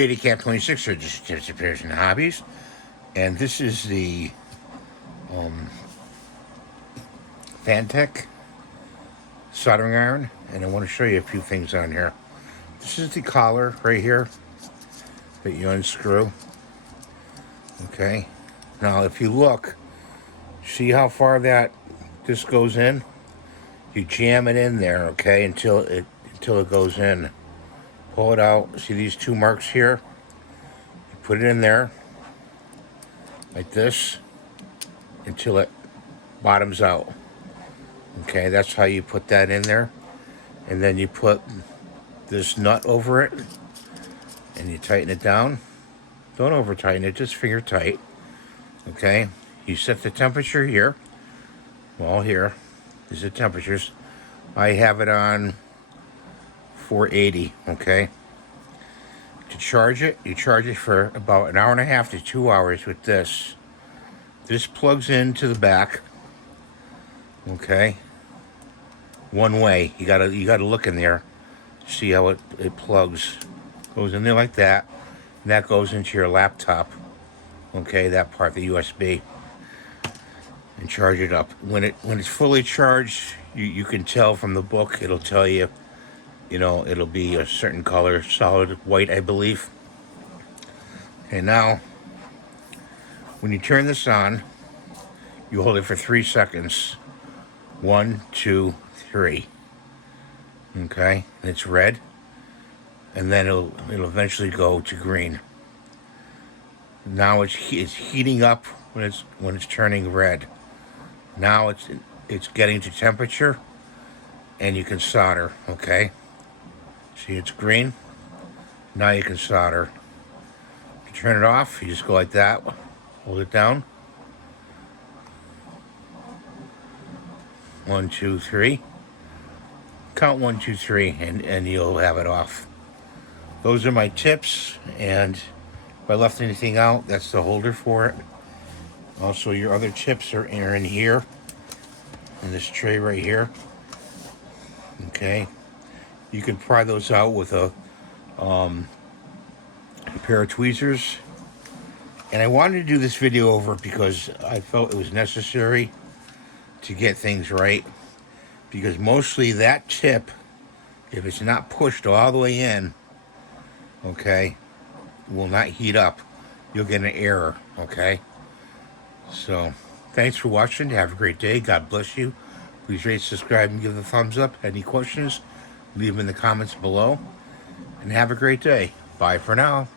Cat 26 are just disappears in hobbies, and this is the Fanttik soldering iron, and I want to show you a few things on here. This is the collar right here that you unscrew. Okay, now if you look, see how far this goes in? You jam it in there, okay, until it goes in. Pull it out. See these two marks here? You put it in there like this until it bottoms out. Okay, that's how you put that in there. And then you put this nut over it and you tighten it down. Don't over tighten it, just finger tight. Okay, you set the temperature here. Well, here is the temperatures. I have it on 480, okay? To charge it, you charge it for about an hour and a half to 2 hours with this. This plugs into the back, okay? One way. You gotta look in there, see how it plugs. Goes in there like that, and that goes into your laptop. Okay, that part, the USB. And charge it up. When it's fully charged, you can tell from the book, it'll tell you, it'll be a certain color, solid white, I believe. Okay, now, when you turn this on, you hold it for 3 seconds. 1, 2, 3. Okay, and it's red. And then it'll eventually go to green. Now it's heating up when it's turning red. Now it's getting to temperature, and you can solder. Okay. See, it's green. Now you can solder. You turn it off. You just go like that. Hold it down. 1, 2, 3. Count 1, 2, 3, and you'll have it off. Those are my tips, and if I left anything out, that's the holder for it. Also, your other tips are in here, in this tray right here. Okay, you can pry those out with a pair of tweezers. And I wanted to do this video over because I felt it was necessary to get things right, because mostly that tip, if it's not pushed all the way in, okay, will not heat up. You'll get an error. Okay, so thanks for watching. Have a great day. God bless you. Please rate, subscribe, and give the thumbs up. Any questions, leave them in the comments below, and have a great day. Bye for now.